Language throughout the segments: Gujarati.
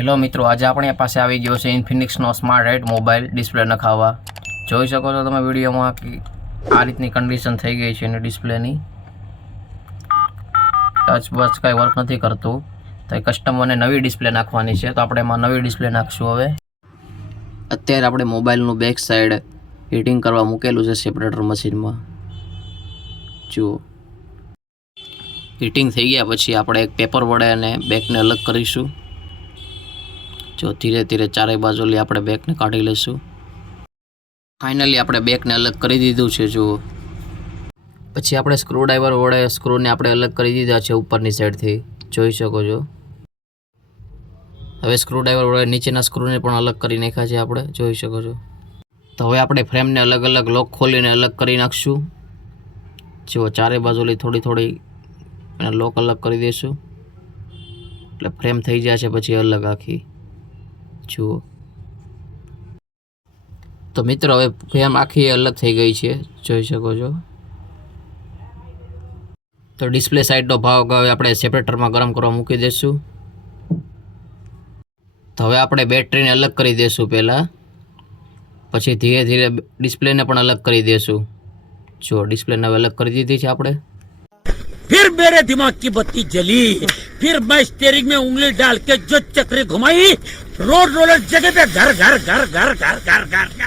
હેલો મિત્રો, આજે આપણી પાસે આવી ગયો છે ઇન્ફિનિક્સનો સ્માર્ટ 8 મોબાઈલ ડિસ્પ્લે નખાવવા. જોઈ શકો છો તમે વિડીયોમાં કે આ રીતની કન્ડિશન થઈ ગઈ છે એની ડિસ્પ્લેની. ટચ બચ કાંઈ વર્ક નથી કરતું, તો એ કસ્ટમરને નવી ડિસ્પ્લે નાખવાની છે, તો આપણે એમાં નવી ડિસ્પ્લે નાખશું. હવે અત્યારે આપણે મોબાઈલનું બેક સાઈડ હીટિંગ કરવા મૂકેલું છે સેપરેટર મશીનમાં. જુઓ, હીટિંગ થઈ ગયા પછી આપણે એક પેપર વડે અને બેકને અલગ કરીશું. જો ધીરે ધીરે ચારે બાજુથી આપણે બેકને કાઢી લઈશું. ફાઇનલી આપણે બેકને અલગ કરી દીધું છે. જુઓ, પછી આપણે સ્ક્રૂ ડ્રાઈવર વડે સ્ક્રૂને આપણે અલગ કરી દીધા છે ઉપરની સાઈડથી, જોઈ શકો છો. હવે સ્ક્રૂ ડ્રાઈવર વડે નીચેના સ્ક્રૂને પણ અલગ કરી નાખ્યા છે આપણે, જોઈ શકો છો. તો હવે આપણે ફ્રેમને અલગ અલગ લોક ખોલીને અલગ કરી નાખશું. જુઓ, ચારે બાજુથી થોડી થોડી એને લોક અલગ કરી દઈશું એટલે ફ્રેમ થઈ જશે પછી અલગ આખી. જુઓ તો મિત્રો, હવે ફ્રેમ આખી અલગ થઈ ગઈ છે, જોઈ શકો છો. તો ડિસ્પ્લે સાઈડનો ભાગ હવે આપણે સેપરેટરમાં ગરમ કરવા મૂકી દઈશું. તો હવે આપણે બેટરીને અલગ કરી દઈશું પહેલાં, પછી ધીરે ધીરે ડિસ્પ્લેને પણ અલગ કરી દઈશું. જો ડિસ્પ્લેને હવે અલગ કરી દીધી છે આપણે. फिर मेरे दिमाग की बत्ती जली, फिर मैं स्टीयरिंग में उंगली डाल के जो चक्री घुमाई, रोड रोलर जगह पे घर घर घर घर घर घर घर घर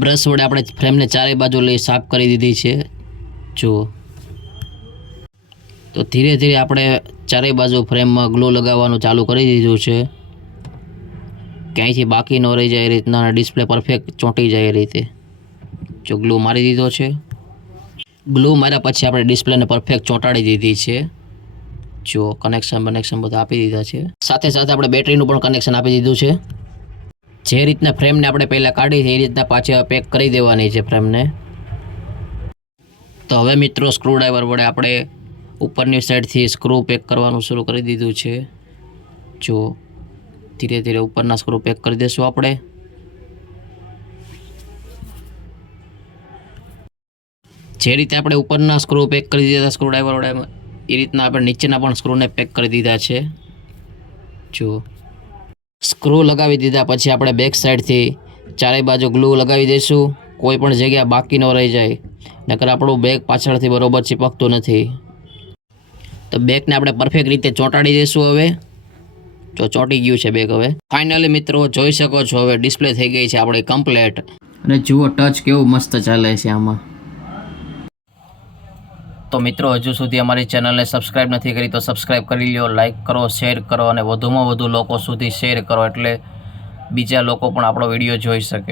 બ્રશ વડે આપણે ફ્રેમને ચારે બાજુ લઈ સાફ કરી દીધી છે. જુઓ, તો ધીરે ધીરે આપણે ચારે બાજુ ફ્રેમમાં ગ્લો લગાવવાનું ચાલુ કરી દીધું છે, ક્યાંયથી બાકી ન રહી જાય એ રીતના, ડિસ્પ્લે પરફેક્ટ ચોંટી જાય એ રીતે. જો ગ્લુ મારી દીધો છે. ગ્લુ માર્યા પછી આપણે ડિસ્પ્લેને પરફેક્ટ ચોંટાડી દીધી છે. જો કનેક્શન બધા આપી દીધા છે. સાથે સાથે આપણે બેટરીનું પણ કનેક્શન આપી દીધું છે. જે રીતના ફ્રેમને આપણે પહેલાં કાઢી એ રીતના પાછા પેક કરી દેવાની છે ફ્રેમને. તો હવે મિત્રો, સ્ક્રૂ ડ્રાઈવર વડે આપણે ઉપરની સાઈડથી સ્ક્રૂ પેક કરવાનું શરૂ કરી દીધું છે. જો ધીરે ધીરે ઉપરના સ્ક્રૂ પેક કરી દઈશું આપણે. જે રીતે આપણે ઉપરના સ્ક્રૂ પેક કરી દીધા સ્ક્રૂ ડ્રાઈવર વડે, એ રીતના આપણે નીચેના પણ સ્ક્રૂને પેક કરી દીધા છે. જો સ્ક્રૂ લગાવી દીધા પછી આપણે બેક સાઈડથી ચારે બાજુ ગ્લુ લગાવી દઈશું, કોઈ પણ જગ્યા બાકી ન રહી જાય, નકર આપણું બેગ પાછળથી બરોબર ચીપકતું નથી. તો બેગને આપણે પરફેક્ટ રીતે ચોંટાડી દઈશું. હવે જો ચોંટી ગયું છે બેગ. હવે ફાઇનલી મિત્રો, જોઈ શકો છો હવે ડિસ્પ્લે થઈ ગઈ છે આપણી કમ્પ્લેટ. અને જુઓ ટચ કેવું મસ્ત ચાલે છે આમાં. તો મિત્રો, હજુ સુધી અમારી ચેનલને સબસ્ક્રાઈબ નથી કરી તો સબસ્ક્રાઈબ કરી લો, લાઇક કરો, શેર કરો અને વધુમાં વધુ લોકો સુધી શેર કરો, એટલે બીજા લોકો પણ આપણો વિડીયો જોઈ શકે.